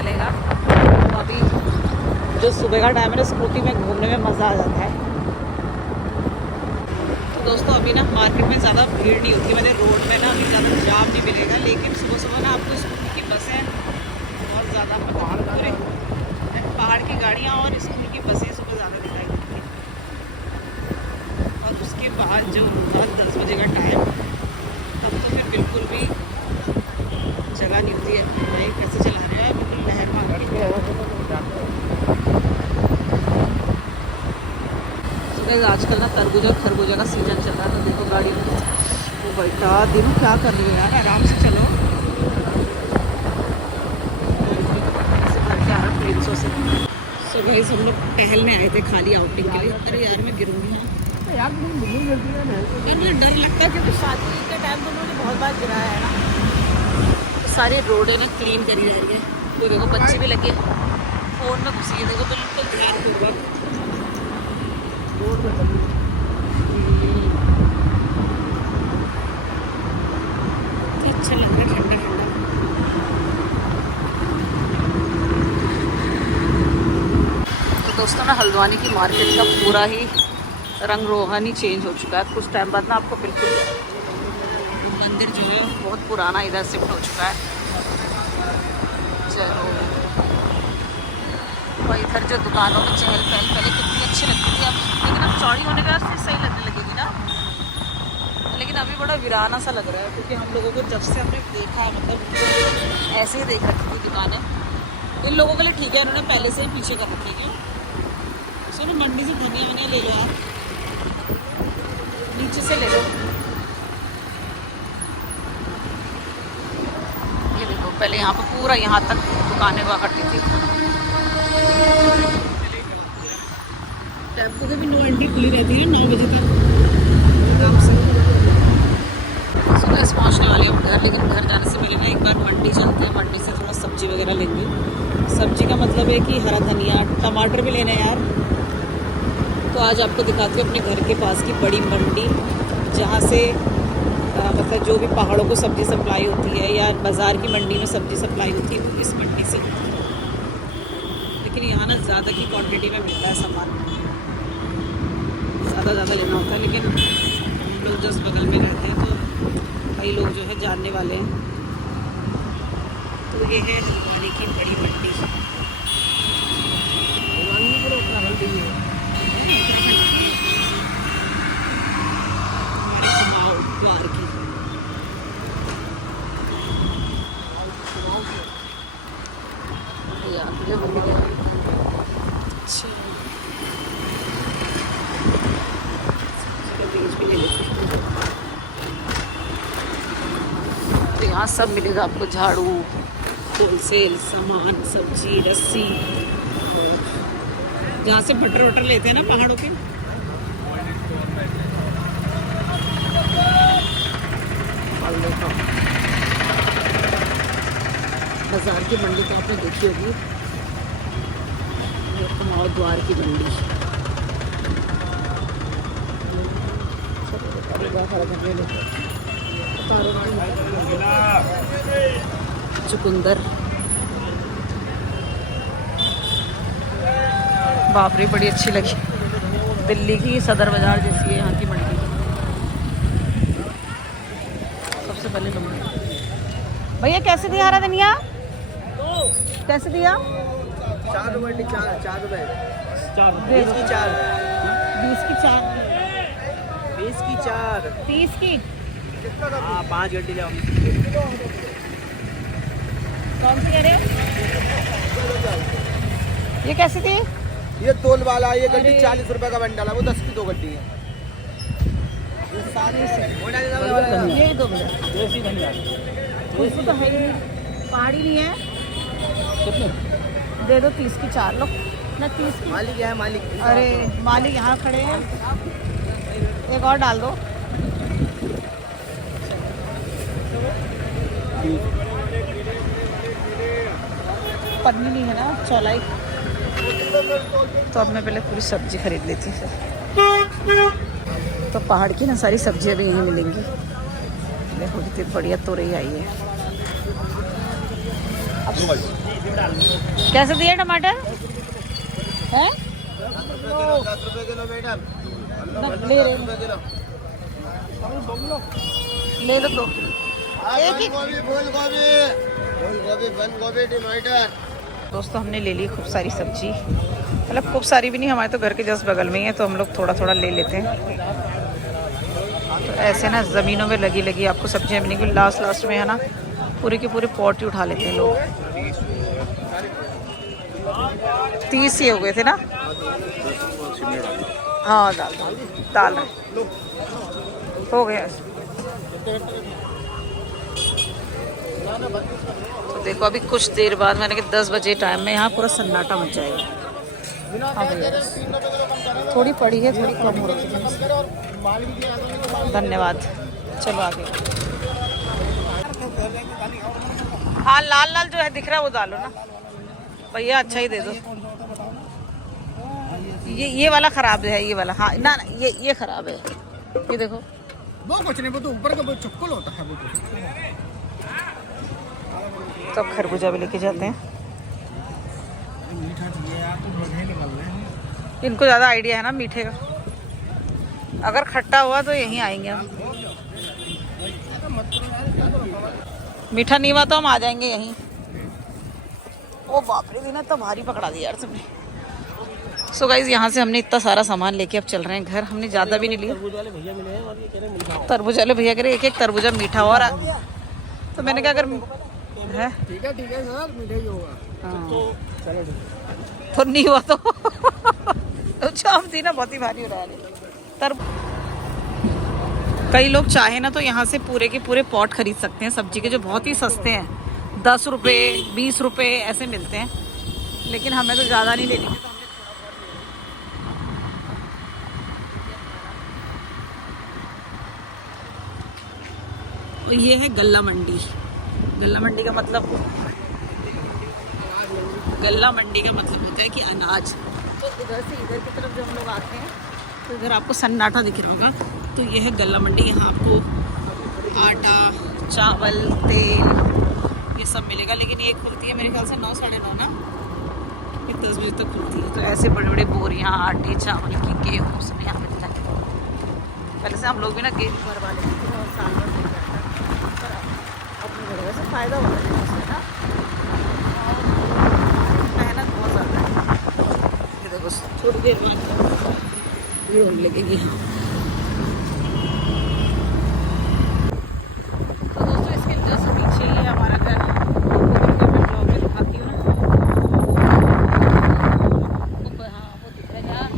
चलेगा। तो अभी जो सुबह का टाइम है ना, स्कूटी में घूमने में मज़ा आ जाता है। तो दोस्तों अभी ना मार्केट में ज़्यादा भीड़ नहीं होती, मैंने रोड में ना अभी ज़्यादा जाम नहीं मिलेगा, लेकिन सुबह सुबह ना आपको स्कूल की बसें बहुत ज़्यादा पहाड़ की गाड़ियाँ और स्कूल की बसें सुबह ज़्यादा दिखाई देती हैं। और उसके बाद जो 10 बजे का टाइम, अब तो फिर बिल्कुल भी जगह नहीं होती है। भाई कैसे चला रहे हैं, बिल्कुल लहर मार के। आजकल ना तरबूजा खरबूजा का सीजन चल रहा है, तो देखो गाड़ी में वो बेटा दिनों क्या कर रही है यार, आराम से चलो। सो गाइस हम लोग टहलने आए थे खाली आउटिंग के लिए। अरे यार मैं गिरूंगी यार, मुझे डर लगता है क्योंकि शादी के टाइम तो उन्होंने बहुत बार गिराया है ना। तो सारी रोडें ना क्लीन करी जा रही है। तो देखो बच्चे भी लगे फ़ोन में घुसी है, देखो बिल्कुल ध्यानपूर्वक रोड में अच्छा लग रहा है, ठंडा ठंडा। तो दोस्तों ना हल्द्वानी की मार्केट का पूरा ही रंग रोगन ही चेंज हो चुका है। कुछ टाइम बाद ना आपको बिल्कुल मंदिर जो है बहुत पुराना इधर शिफ्ट हो चुका है। चलो और इधर जो दुकानों में चहल पहल पहले कितनी अच्छी लगती थी, अब लेकिन अब चौड़ी होने के बाद फिर सही लगने लगेगी ना। लेकिन अभी बड़ा वीराना सा लग रहा है, क्योंकि हम लोगों को जब से हमने देखा है, मतलब ऐसे ही देख रखी थी दुकानें। इन लोगों के लिए ठीक है, इन्होंने पहले से ही पीछे कर रखी है। क्यों चलो मंडी से धनिया वनिया ले लो यार, नीचे से ले लो। ये देखो पहले यहाँ पर पूरा यहाँ तक दुकानें हुआ करती थी। टेम्पो की भी नो एंट्री खुली रहती है 9 बजे तक आराम से। सुबह पहुँचने वाली हूँ घर, लेकिन घर जाने से पहले ना एक बार मंडी चलते हैं। मंडी से थोड़ा सब्जी वगैरह लेंगे। सब्जी का मतलब है कि हरा धनिया टमाटर भी लेना है यार। तो आज आपको दिखाती हूँ अपने घर के पास की बड़ी मंडी, जहाँ से मतलब जो भी पहाड़ों को सब्ज़ी सप्लाई होती है या बाज़ार की मंडी में सब्ज़ी सप्लाई होती है, वो इस मंडी से। लेकिन यहाँ ना ज़्यादा की क्वांटिटी में मिलता है सामान, ज़्यादा लेना होता है। लेकिन हम लोग जिस बगल में रहते हैं तो कई लोग जो है जानने वाले हैं। तो ये है हल्द्वानी की बड़ी मंडी। द्वार की तो यहाँ सब मिलेगा आपको, झाड़ू, होलसेल सामान, सब्जी, रस्सी। और जहाँ से बटर वटर लेते हैं ना पहाड़ों के, बाजार की मंडी तो आपने देखी होगी। कुमाऊं द्वार की मंडी, चुकंदर, बाप रे बड़ी अच्छी लगी। दिल्ली की सदर बाजार जैसी है यहाँ की मंडी। सबसे पहले भैया कैसे दिया हरा धनिया, कैसे दिया? 4 रुपए, 4 रुपए, 20 की 4, 20 की 4, 20 की 4, 30 की। हाँ 5 घंटे जाओ। कौन सी कह रहे हो? ये कैसे थी? ये तोल वाला, ये गड्डी 40 रुपए का बंडल है, वो 10 की 2 गड्डी है। ये सारी से ये ये 2 देसी धनिया खुशबू तो है ही नहीं, पहाड़ी नहीं है। कितने दे दो 30 की 4 लो ना, 30 की। मालिक है मालिक। अरे मालिक यहाँ खड़े हैं, एक और डाल दो। पन्नी नहीं है ना, चौलाई। तो अब मैं पहले पूरी सब्जी खरीद लेती हूँ। तो पहाड़ की ना सारी सब्जियाँ भी यहीं मिलेंगी। देखो कितनी बढ़िया तोरई आई है। अब कैसे दिए टमाटर हैं? 10 रुपए किलो मैडम। ले रहे हैं। ले लो 2 एक ही। फूल गोभी, बंद गोभी, टमाटर। दोस्तों हमने ले ली खूब सारी सब्जी, मतलब खूब सारी भी नहीं, हमारे तो घर के जस्ट बगल में ही है तो हम लोग थोड़ा थोड़ा ले लेते हैं। तो ऐसे ना ज़मीनों में लगी लगी आपको सब्जियाँ मिलेंगी, लास्ट में है ना पूरे के पूरे पॉट ही उठा लेते हैं लोग। 30 ये हो गए थे ना। हाँ दाल रहे हो गया। तो देखो अभी कुछ देर बाद मैंने कि 10 बजे टाइम में यहाँ पूरा सन्नाटा मच जाएगा। हाँ भैया थोड़ी पड़ी है, थोड़ी कम हो रही है। धन्यवाद। चलो आगे। हाँ लाल लाल जो है दिख रहा है वो डालो ना भैया, अच्छा ही दे दो। ये वाला खराब है, ये वाला। हाँ ना ये खराब है, ये देखो। वो कुछ नहीं, वो तो ऊपर का वो चक्कल होता है वो तो अब खरबूजा भी लेके जाते हैं। इनको ज़्यादा आइडिया है ना मीठे का, अगर खट्टा हुआ तो यहीं आएंगे हम। मीठा नहीं हुआ तो हम आ जाएंगे यहीं। ओ बाप रे, दीना तो भारी पकड़ा दिया यार तुमने। सो गाइज यहाँ से हमने इतना सारा सामान लेके अब चल रहे हैं घर। हमने ज़्यादा भी नहीं लिया। तरबूज वाले भैया कह रहे एक तरबूजा मीठा और तो मैंने कहा अगर है ठीक है सर, मीठा ही होगा। हाँ तो नहीं हुआ तो चाम थी ना, बहुत ही भारी हो रहा है। कई लोग चाहे ना तो यहाँ से पूरे के पूरे पॉट खरीद सकते हैं सब्जी के, जो बहुत ही सस्ते हैं। 10 रुपये 20 रुपये ऐसे मिलते हैं, लेकिन हमें तो ज़्यादा नहीं लेनी है। तो ये है गल्ला मंडी। गल्ला मंडी का मतलब होता है कि अनाज। तो इधर से इधर की तरफ जब हम लोग आते हैं तो इधर आपको सन्नाटा दिख रहा होगा। तो ये है गल्ला मंडी। यहाँ आपको आटा, चावल, तेल ये सब मिलेगा। लेकिन ये खुलती है मेरे ख्याल से 9 साढ़े 9 ना, ये 10 बजे तक खुलती है। तो ऐसे बड़े बड़े बोरियाँ आटे चावल की, गेहूँ सब यहाँ मिलता है। पहले से हम लोग भी ना गेहूँ भरवा लेते थे और साल भर नहीं करता, पर अपनी जगह से फ़ायदा होता है उससे ना, मेहनत बहुत ज़्यादा है। ये देखो थोड़ी देर बाद भीड़ होने लगेगी। तो दोस्तों इसके जस्ट पीछे ही है हमारा घर। मैं ब्लॉग में दिखाती हूँ ना, हाँ वो दिख रहा है यार,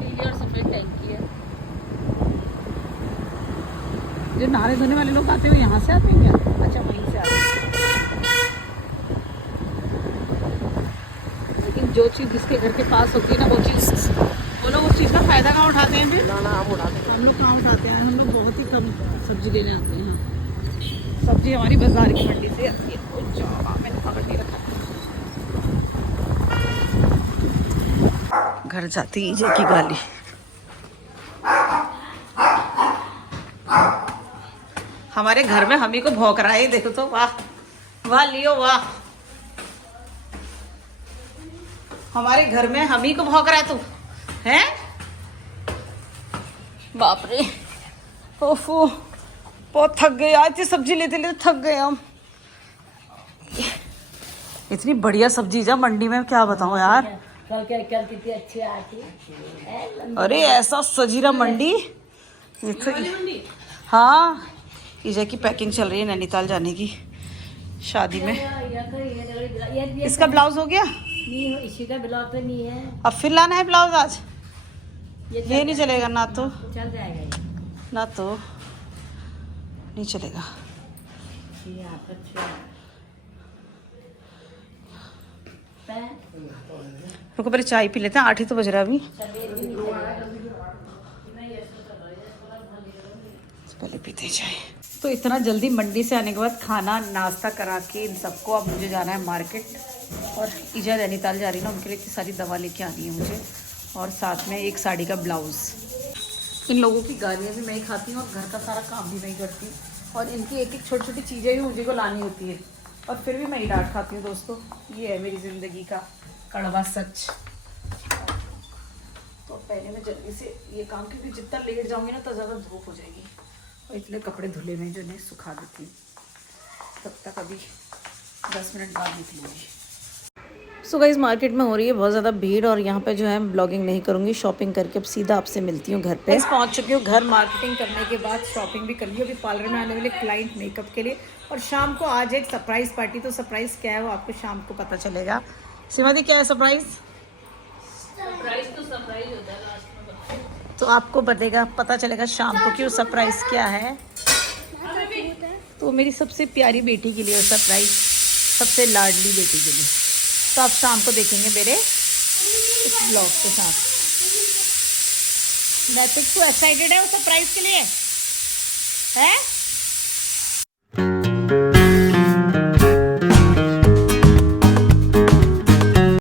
नीली और सफ़ेद टैंकी है। जो नहाने धोने वाले लोग आते हैं यहाँ से आते हैं क्या? अच्छा वहीं से आते हैं। लेकिन जो चीज़ जिसके घर के पास होती है ना वो लोग उस चीज़ का फ़ायदा कहाँ उठाते हैं फिर? ना हम उठाते हैं। हम लोग कहाँ उठाते हैं? हम लोग बहुत ही कम सब्जी लेने आते हैं यहाँ। सब्जी हमारी बाजार की मंडी से आती है। तो जाओ, मैंने पकड़ नहीं रखा। घर जाती ईजे की गाली। हमारे घर में हम ही को भौंक रहा है, देखो तो। वाह वाह लियो वाह, हमारे घर में हम ही को भौंक रहा है तू हैं? बाप रे, ओफो बहुत थक गए आज। इतनी सब्जी लेते लेते थक गए हम। इतनी बढ़िया सब्जी जा मंडी में, क्या बताऊं यार। कल कितनी अच्छी आती। अरे ऐसा सजीरा मंडी। ये तो हाँ, ईजा की पैकिंग चल रही है नैनीताल जाने की शादी में। इसका ब्लाउज हो गया? नहीं, इसी का ब्लाउज तो नहीं है। अब फिर लाना है ब्लाउज आज? ये नहीं चलेगा ना, तो चल जाएगा ना तो नहीं चलेगा। रुको पहले चाय पी लेते हैं, 8 ही तो बज रहा है अभी। पहले पीते हैं चाय। तो इतना जल्दी मंडी से आने के बाद खाना नाश्ता करा के इन सबको अब मुझे जाना है मार्केट। और ईजा नैनीताल जा रही ना, उनके लिए इतनी सारी दवा लेके आनी है मुझे, और साथ में एक साड़ी का ब्लाउज़। इन लोगों की गालियाँ भी मैं ही खाती हूँ और घर का सारा काम भी मैं ही करती हूँ, और इनकी एक एक छोटी छोटी चीज़ें भी मुझे को लानी होती है। और फिर भी मैं ही डांट खाती हूँ दोस्तों। ये है मेरी ज़िंदगी का कड़वा सच। तो पहले मैं जल्दी से ये काम, क्योंकि जितना लेट जाऊँगी ना तो ज़्यादा धूप हो जाएगी, और इतने कपड़े धुले में जो नहीं सुखा देती हूँ, तब तक अभी 10 मिनट बाद निकलूँगी। सो गाइस मार्केट में हो रही है बहुत ज़्यादा भीड़, और यहाँ पे जो है ब्लॉगिंग नहीं करूँगी, शॉपिंग करके अब सीधा आपसे मिलती हूँ घर पे। पहुँच चुकी हूँ घर, मार्केटिंग करने के बाद शॉपिंग भी कर ली। अभी पार्लर में आने वाले क्लाइंट मेकअप के लिए, और शाम को आज एक सरप्राइज़ पार्टी। तो सरप्राइज़ क्या है वो आपको शाम को पता चलेगा। सीमा दी, क्या है सरप्राइज़? सरप्राइज़ तो सरप्राइज़ होता है, लास्ट में बताएं। तो आपको पता चलेगा शाम को क्यों सरप्राइज़ क्या है। तो मेरी सबसे प्यारी बेटी के लिए सरप्राइज़, सबसे लाडली बेटी के लिए। तो आप शाम को देखेंगे मेरे इस ब्लॉग के साथ। नैतिक तो एक्साइटेड है उस सरप्राइज के लिए, है?